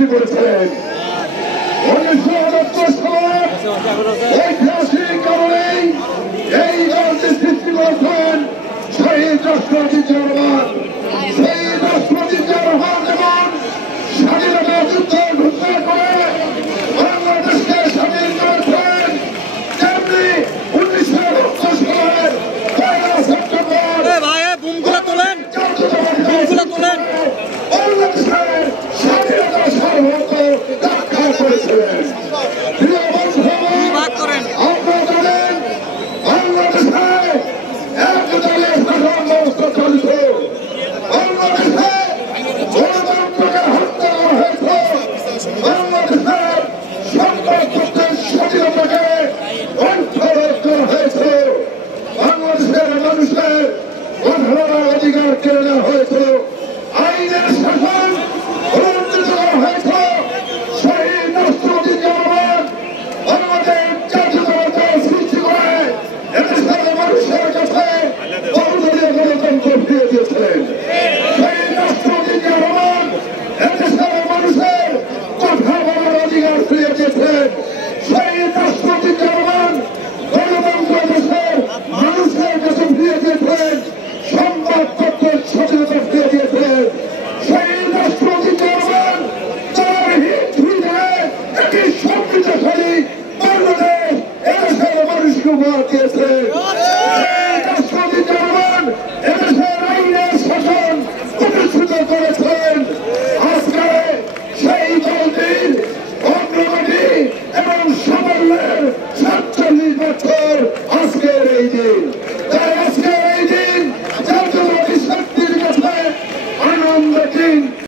সৃষ্টি করেছিলেন। 1969 সালের ঐতিহাসিক কারণেই এই দলটি সৃষ্টি করেছেন শহীদ রাষ্ট্রপতি জিয়া রহমান। শহীদ রাষ্ট্রপতি জিয়া রহমান যেমন স্বাধীনতা যুদ্ধ ঘোষণা করে বাংলাদেশকে স্বাধীন করেছেন, তেমনি 1969 সালের 1 সেপ্টেম্বর বাংলাদেশের স্বাধীনতা সার্বভৌমত্ব রক্ষা করেছিলেন।